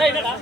ஏய், என்னடா?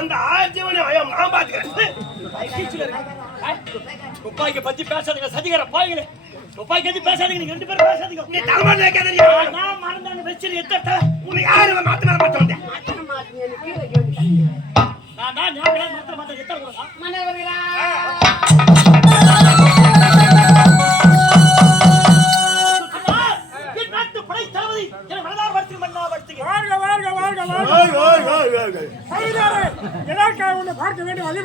அந்த ஆர்ஜவனை நான் பாத்துக்கிறேன் துப்பாக்கியை பத்தி பேசாதீங்க சதிகார பாய்களே. துப்பாக்கி பத்தி பேசாதீங்க நீங்க ரெண்டு பேரும் பேசாதீங்க. நீ தலைமையில வைக்காத நீ. நான் மறந்தாங்க வச்சு எத்தட்ட உன்னை யாரு மாத்த மேல மாத்த வந்தேன். நான் தான் ஞாபகம் மாத்திர மாத்திர எத்தனை மன்னவர்களா. எதற்காக உன்னை பார்க்க வேண்டும் அது.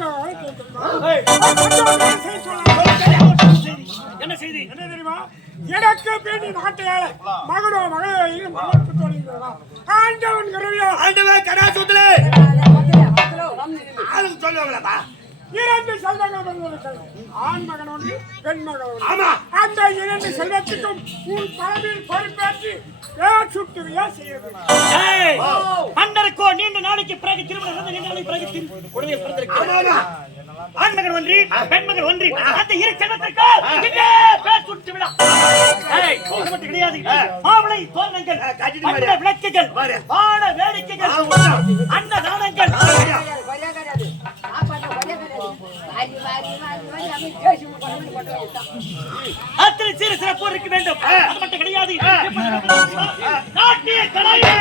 என்ன செய்தி என்ன தெரியுமா எனக்கு வேண்டி நாட்டையால மகனோ தோழிங்களா ஆண்டவன் கருவியா ஆண்டவே கடா சுத்தலே மதுரை, மதுரை, வந்து நில்லு. ஆளுக்கு சொல்லுவாங்களா இரண்டு செல்வங்கள் ஆண் மகன் ஒன்று பெண் மகன் ஒன்று ஆமா அந்த இரண்டு செல்வத்துக்கும் உன் தலைமையில் பொறுப்பேற்று மன்னருக்கோ நீண்ட நாளைக்கு பிறகு திருமணம் நடந்து நீண்ட நாளைக்கு பிறகு குழந்தை ஆண்மகன் ஒன்றி பெண்மகன் ஒன்றி அந்த இரு செல்வத்திற்கு இங்கே பேர் சுட்டு விழா ஏய், இது மட்டும் கிடையாது மாவிளை தோரணங்கள். விளக்குகள் வேடிக்கைகள் உண்மை. அன்னதானங்கள் சீர சிறப்பு இருக்க வேண்டும். அது மட்டும் கிடையாது. நாட்டிய கலையே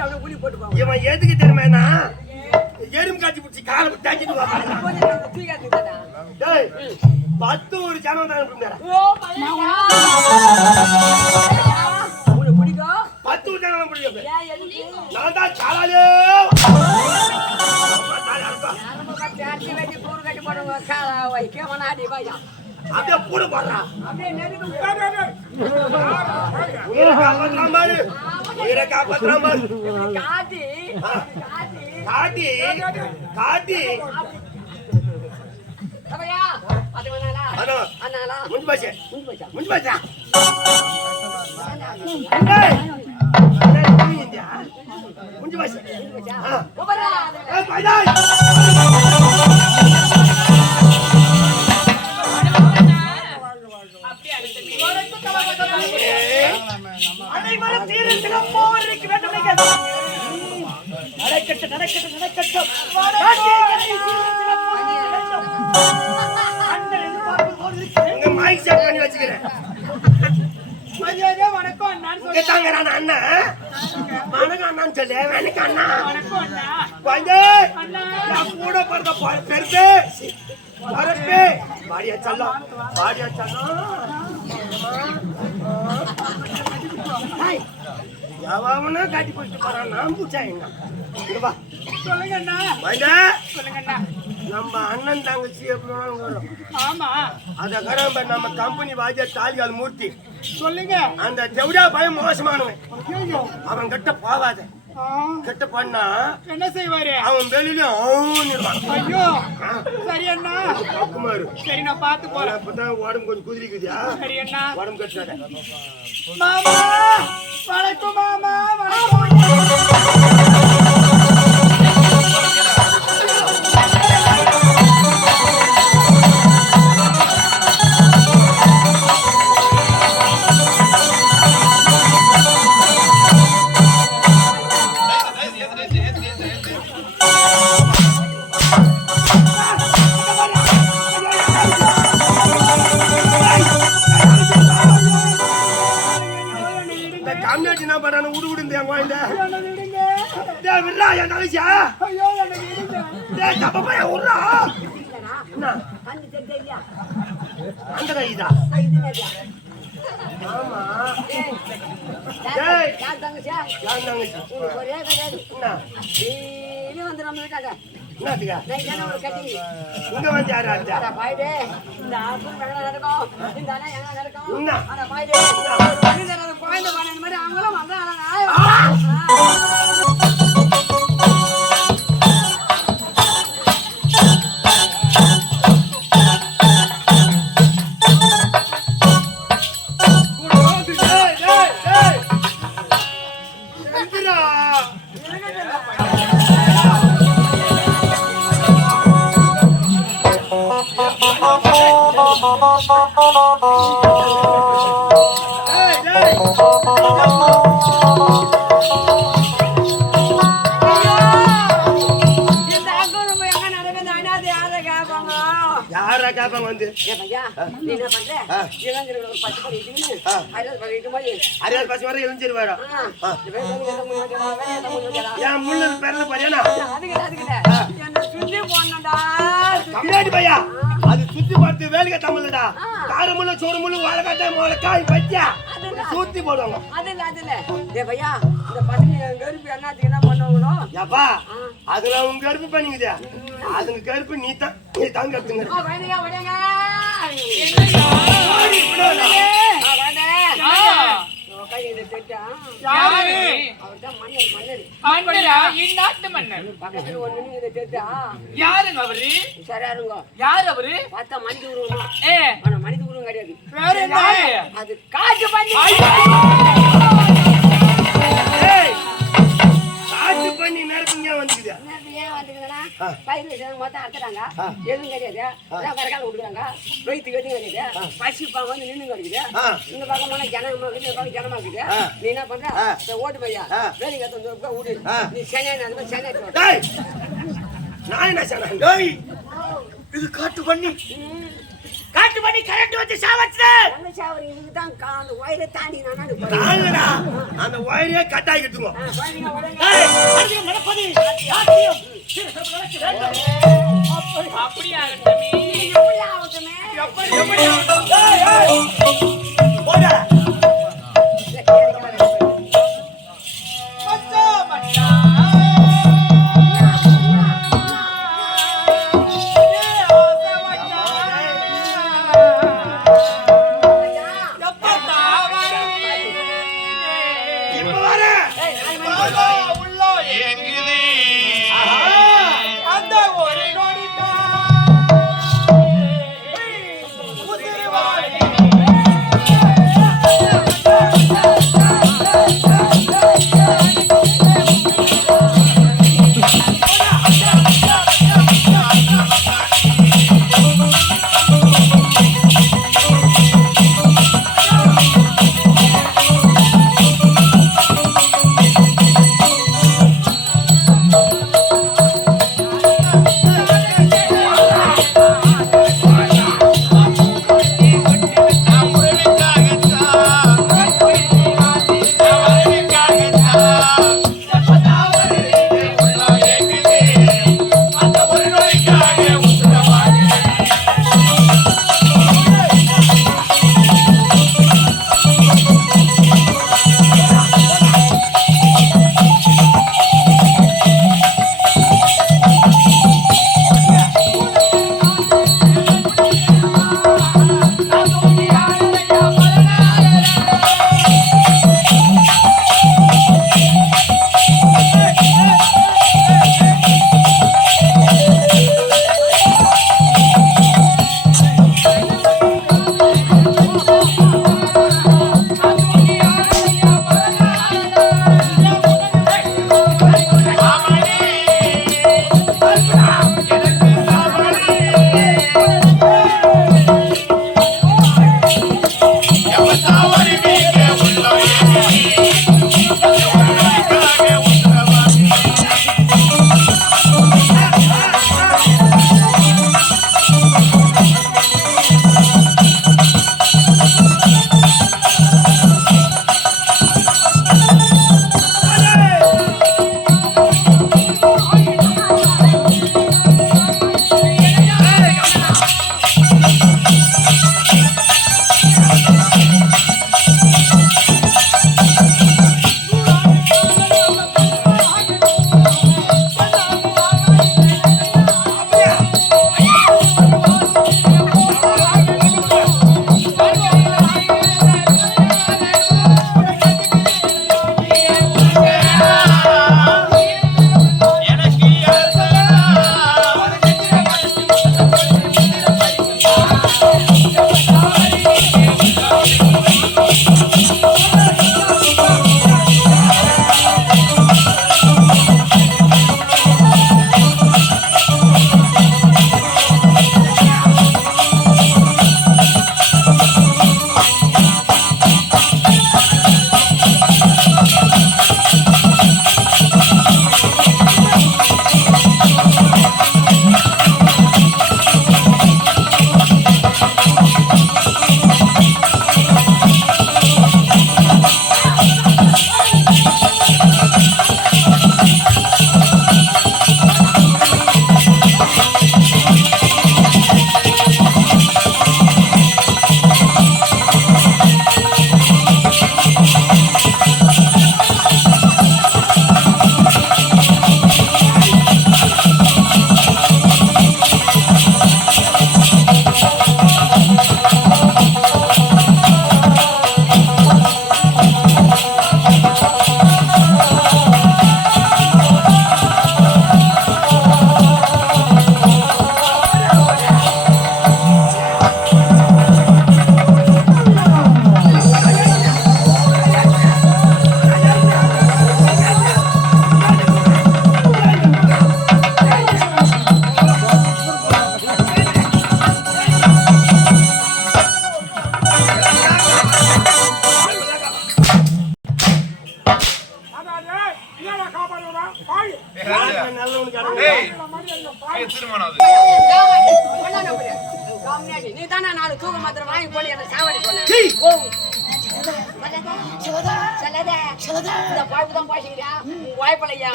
பிடிச்சி அப்படியே குழி போட்டுப்பாங்க. இவன் எதுக்கு தெரியுமாண்ணா? எறும்பு காட்சி பிடிச்சி காலை தச்சிட்டு வாங்க பத்து ஒரு ஜனம் தான் பிடிக்கும் பத்து ஒரு ஜனம் எதுக்கு? நான் தான் சாலாலே. காலா அப்படியே பூடு போடுறான் அப்படியே உயிரை பாரு. காட்டி காட்டி. காட்டி முடிஞ்சு போச்சு. முடிஞ்சு போச்சா? முடிஞ்சு போச்சா? அனைவரும் தீர சிறப்போர் இருக்க வேண்டும் நடக்கட்டும் நடக்கட்டும் நடக்கட்டும் வணக்கம். அண்ணா வணக்கம் அண்ணான்னு சொல்லு வணக்கம் அண்ணா வணக்கம் அண்ணா பாடியா சொல்லும் பாடியா சொல்லும் எவனா காட்டி போயிட்டு போறான் நான் வா. வாங்க நம்ம அண்ணன் தங்கச்சி எப்படி வேணாலும் வரும். ஆமா. அத கடம்ப நம்ம கம்பெனி வாஜா தாலிகால் மூர்த்தி. சொல்லுங்க. அந்த தேவடா பயம் மோசமானவன். அவன் கிட்ட போவாத ஆ, கிட்ட பண்ணா? என்ன செய்வாரு? அவன் வெளியிலும் அவன் ஐயோ சரி அண்ணா. குமாரு சரி நான் பார்த்து போறேன். அப்பதான் உடம்பு கொஞ்சம் குதிரிக்குதியா? சரி அண்ணா. உடம்பு கட்டாத மாமா வணக்கம் மாமா வணக்கம். என்ன பண்ணானு உடு உடுந்து என் குழந்தை டேய் விட்றா என் தங்கச்சியா ஐயோ டேய் தப்ப விட்றா என்ன? அந்த இது? ஆமா ஏய். யார் தங்கச்சியா? யார் தங்கச்சி உனக்கு ஒரே கிடையாது. என்ன டெய்லி வந்து நம்ம வீட்டாண்ட. என்னத்துக்கா நைட் ஆனா ஒரு கட்டி. இங்க வந்து யாரு அந்த அட பாய்டே, இந்த ஆப்பு எங்க நடக்கும்? இந்த அண்ணா எங்க நடக்கும்? என்ன? அட பாய்டே, ஒரு பண்ணி தராத குழந்தை வாங்க, இந்த மாதிரி அவங்களும் யாரா கேப்பாங்க வந்து ஏன் பையா, நீ என்ன பண்ற? இளைஞர்கள் ஒரு பத்து பேர் இட்டுக்கின்னு, அறுபது பேர் பசி வர எழுந்திருவாரா? என் முள்ளு பிறந்த. கம்மியாடி பையா அது சுத்தி பார்த்து வேலைக்கு தமிழ்டா கார முள்ளு சோறு முள்ளு வாழைக்காட்டை முளைக்காய் பச்சா. சூத்தி போடுவாங்க. அது இல்ல, அது இல்ல. டேய் பையா, இந்த பசங்க கருப்பு என்னத்துக்கு என்ன பண்ணுவாங்களோ? ஏப்பா அதுல அவங்க கருப்பு பண்ணிக்குதே. அதுங்க கருப்பு நீ தான் நீ தான் கருத்துங்க ஆ, வாடிங்க, வாடிங்க. ஆ, வாடே. உன் கையில இந்த செட்டா? யாரு அவர்தான் மன்னர், மன்னர். இந்நாட்டு மன்னர் பக்கத்துல ஒண்ணு செட்டா? யாருங்க அவரு? சரியா இருங்கோ. யார் அவரு? பார்த்தா மனித உருவமா? ஏ. ஆனா மனித உருவம் கிடையாது. வேற என்ன? அது காட்டு பண்ணி காட்டு பண்ணி நெருப்புங்க வந்துக்குதே ஏன் வந்துக்குதுன்னா, பயிர் மொத்தம் அறுத்துட்டாங்க. எதுவும் கிடையாது. கரக்கால விட்டுக்கிறாங்க. வயித்துக்கு எதுவும் கிடையாது. பசி பாவம் வந்து நின்னு கிடக்குது. இந்த பக்கம் போனா ஜனமா இந்த பக்கம் ஜனமா இருக்குது. நீ என்ன பண்ற? ஓட்டு பையா, வேலைக்கு விடு. நீ சென்னை அந்த சென்னை வா. டேய் நான் என்ன இது காட்டு பண்ணி காட்டு பண்ணி கரண்ட் வந்து சாவச்சு நல்ல சாவரி, இதுக்குதான் கா- அந்த ஒயரை தாண்டி நான். தாங்கடா. அந்த ஒயரையே கட்டாக்கிட்டுங்க ஆ, குழந்தைங்க உடனே நடப்பது சாத்தியம் சீரும் சிறப்பும் நடக்க வேண்டும். அப்படியா லட்சுமி எப்படி ஆகட்டுமே? ஏய் ஏய். தான்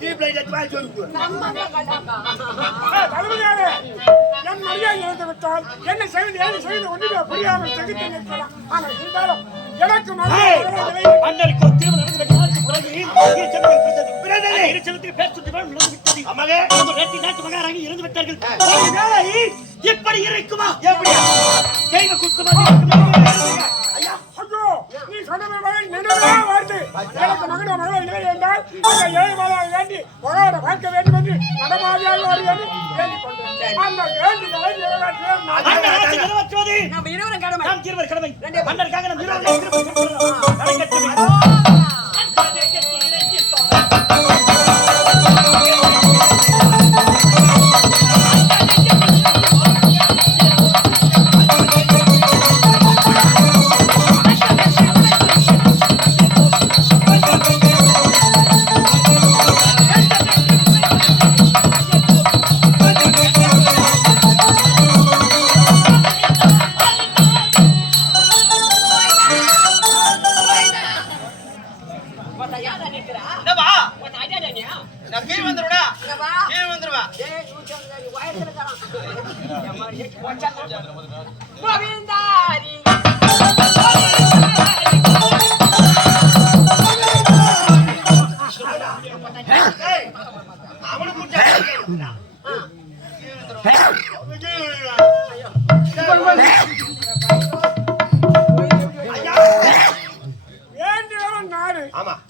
டீப் லைட் எடுத்து வாங்கி சொல்லு நம்ம கேட்டாக்கா தளபதியாரே, என் மரியாதை இழந்து விட்டால் என்ன செய்வது? ஏது செய்வது? ஒன்றுமே புரியாமல் தகுத்து நிற்கலாம். ஆனால் இருந்தாலும் எனக்கு ஒரு திருமணம் நடந்து வெகு நாளுக்கு பிறகு இரு செல்வங்கள் பிறந்தது. அந்த இரு செல்வத்துக்கு பேர் சுற்றி விழா நடந்து விட்டது. அம்மாவே! அந்த ரெண்டு நாட்டு மகாராணி இறந்து விட்டார்கள். ஒருவேளை இப்படி இருக்குமா எப்படி தெய்வ குத்துமா ஐயா! ஐயோ நீ சொன்னது மகன் நினைவே வாழ்த்து எனக்கு மகனோ மகளோ இல்லை என்றால் அந்த ஏழை மாதம் வேண்டி மகளோட பார்க்க வேண்டும் என்று நடமாதியாக வருகிறது அந்த வேண்டுதலை நிறைவேற்றுவது இருவரும் கடமை. நாம் இருவர் கடமை. ரெண்டே மன்னருக்காக நம் இருவரும்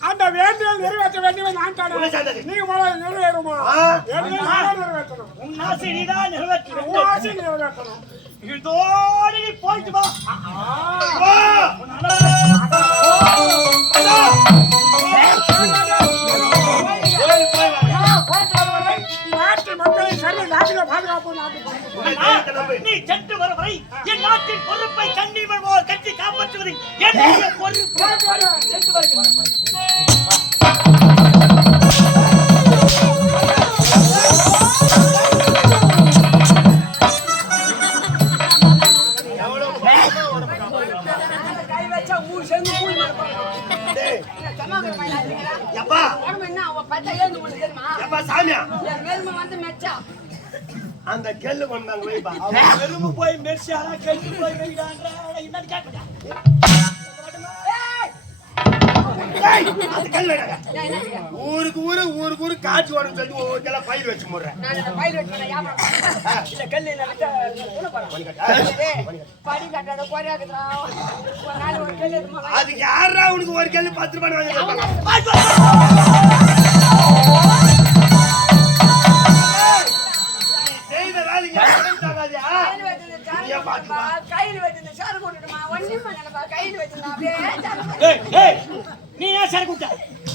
அந்த வேண்டுதல் நிறைவேற்ற வேண்டியவன் நான் தானே. உன்னை சார்ந்தது. நீ முதல்ல நிறைவேறுமா? நிறைவேற்றணும். உன் ஆசை நீதான் நிறைவேற்ற உன் வேண்டும். ஆசை நிறைவேற்றணும். இதோடு நீ போயிட்டு வா! உன் நீ சென்று வரும் வரை என் நாட்டின் பொறுப்பை கண்ணீர் போல் கட்டி காப்பாற்றுவது என்னுடைய பொறுப்பு. சென்று வருகிறேன். மெர்சியாரா கெட்டு போய் வெயிடான்றா என்னன்னு கேட்பா ஏய், அந்த கல்லு எடுங்க. நான் என்ன செய்ய? ஊருக்கு ஊரு ஊருக்கு ஊரு காட்சி ஓடும் சொல்லி ஒவ்வொரு கிலோ பயிர் வச்சு முடுறேன். யாரா உனக்கு ஒரு கல்லு பத்து ரூபாய் கையில் வச்சிருந்த சாரு கொண்டுடுமா, ஒண்ணும் பண்ணலப்பா, கையில் வச்சிருந்தா அப்படியே சாரு நீ ஏன் சரக்கு விட்ட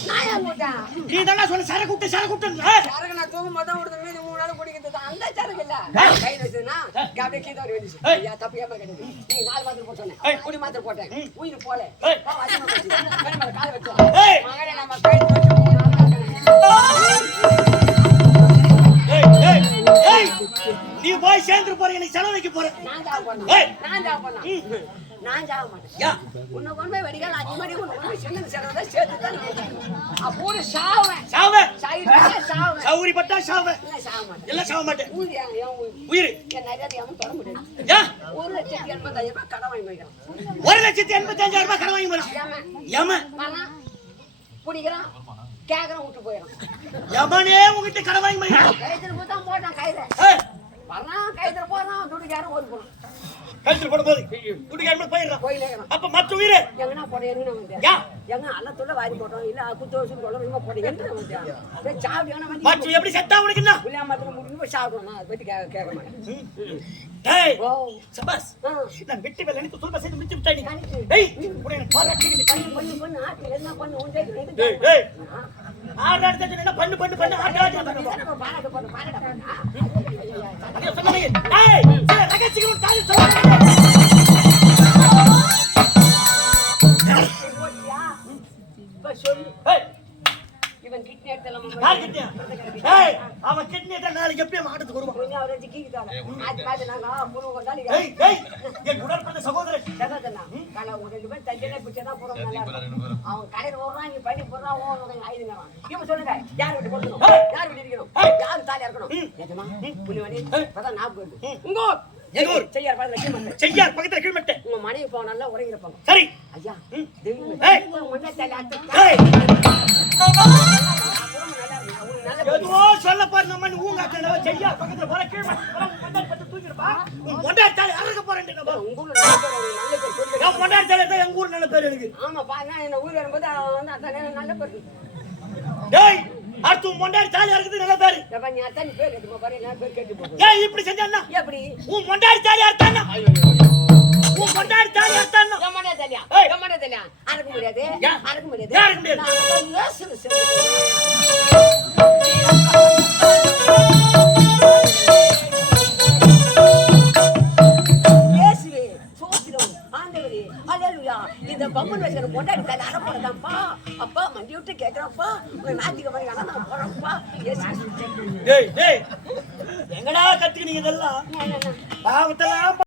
நான் ஏன் கூட்டேன்? நீ தானே சொன்ன சரக்கு விட்டு சரக்கு விட்டு சரக்கு நான் தூங்கும் போது தான் கொடுத்த மீதி மூணு நாள் குடிக்கிறது. அந்த சரக்கு இல்ல. கையில் வச்சதுன்னா, அப்படியே கீழே வரை வந்துச்சு. ஐயா, தப்பு ஏம்மா கிடையாது. நீங்க நாலு மாத்திரை போட்டு சொன்னேன். ஏய். குடி மாத்திரை போட்டேன். உயிர் போல. காலை வச்சோம். மகனே, நம்ம கையில் வச்ச மூணு நாள் நீ போய் சேர்ந்து போற எனக்கு செலவு வைக்க போற. நான் போறேன். ஏய். நான் சாக போறேன். நான் சாக மாட்டேன் உன்னை கொண்டு போய் வெடிக்கால அஞ்சு மணி கொண்டு போய் சின்னதை சேர்த்து தான் நான் வைக்கிறேன். அப்போ சாவேன். சாவ சாயிட்டா சாவேன். சௌரி பட்டா சாவ இல்லை சாக மாட்டேன். எல்லாம் சாவ மாட்டேன். உயிர். என் நிறைய எவனும் தொட முடியாது. யா. ஒரு லட்சத்தி எண்பதாயிரம் ரூபாய் கடன் வாங்கி ஒரு லட்சத்தி ரூபாய் கடன் ஏமா பிடிக்கிறான். விட்டு யமனே உங்ககிட்ட கடன் வாங்கி போதான் போட்டான் கையில வரலாம் கைத்துல போறான் துடிக்காரன் ஓடி போறான் கழுத்துல போட போது குடிக்காம போயிடுறான் கோயிலேக்கிறான் அப்ப மற்ற உயிர் எங்கன்னா போட எங்கன்னா எங்க அல்லத்துள்ள வாரி போட்டோம் இல்ல குத்து வருஷம் கொள்ள இங்க போட எங்க சாப்பிட்டு வேணா மற்ற எப்படி செத்தா உனக்கு என்ன புள்ளியா மாத்திரம் முடிஞ்சு நான் அதை பத்தி கேட்க மாட்டேன் சபாஸ். நான் விட்டு வேலை நினைத்து சொல்ல செய்து முடிச்சு கணிச்சு. டேய் எனக்கு பாராட்டி பண்ணு பண்ணு பண்ணு ஆட்டு என்ன பண்ணு உன் கைக்கு எது டேய் டேய் ஆறு அடுத்து என்ன பண்ணு பண்ணு பண்ணு ஆட்டு ஆட்டு பண்ணு நம்ம பாராட்ட பண்ணு பாராட்ட பண்ணு ஆ. அதே சொன்னீங்க டேய் சில ரகசியங்கள் தாண்டி சொல்லுங்க போட்டியா? இப்ப சொல்லு ஏய் இவன் கிட்னி எடுத்தலாம் யார் கிட்டியா டேய் அவன் கிட்னி நாளைக்கு எப்படியும் மாட்டத்துக்கு வருவான். என் உடற்பட்ட சகோதரன். அவன் கடையில ஓடுறான், இங்க போடுறான், சொல்லுங்க, யார் வீட்டு? யார் வீட்டு இருக்கணும்? யார் தாலியா இருக்கணும்? புலிவாணி, இப்பதான் வருது. உங்க ஊர். எங்க ஊர்? செய்யார் பக்கத்துல கீழ்மந்தை. செய்யார் பக்கத்துல கீழ்மட்டை உங்க மனைவி போன நல்லா உறங்கிருப்பாங்க சரி. ஐயா தெய்வமே. எதுவோ சொல்ல பாரு நம்ம ஊங்க அக்கா செய்யார் பக்கத்துல உன் பொண்டாட்டி பத்து தூக்கிருப்பா உன் பொண்டாட்டி அறக்க போறேன் உங்க ஊர்ல. என் பொண்டாட்டி தான் எங்க ஊர் நல்ல பேர் எனக்கு ஆமாப்பா நான் என்ன ஊர்ல வரும்போது அவன் வந்து அத்தானே நல்ல பேர் டேய் அடுத்து பொண்டாட்டி தாலி இருக்குது நல்ல பேரு. நீ அத்தானி பேர் கேட்டு பேர் கேட்டு இப்படி செஞ்சான்னா எப்படி? உன் பொண்டாட்டி தாலி அறுத்தானா உன் பொண்டாட்டி தாலி அறுத்தானா எம்மனே தெரியா ஏய். எம்மனே தெரியா அறக்க முடியாது? அறக்க முடியாது அறுக்க முடியாது? அல்லேலூயா. இந்த பம்பன் வச்சுக்கிற பொண்டாட்டி தலை அறப்போறதாம்ப்பா. அப்பா மண்டி விட்டு கேட்கிறப்பா நான் எங்கடா கத்துக்கினீங்க இதெல்லாம்? பாவத்தெல்லாம்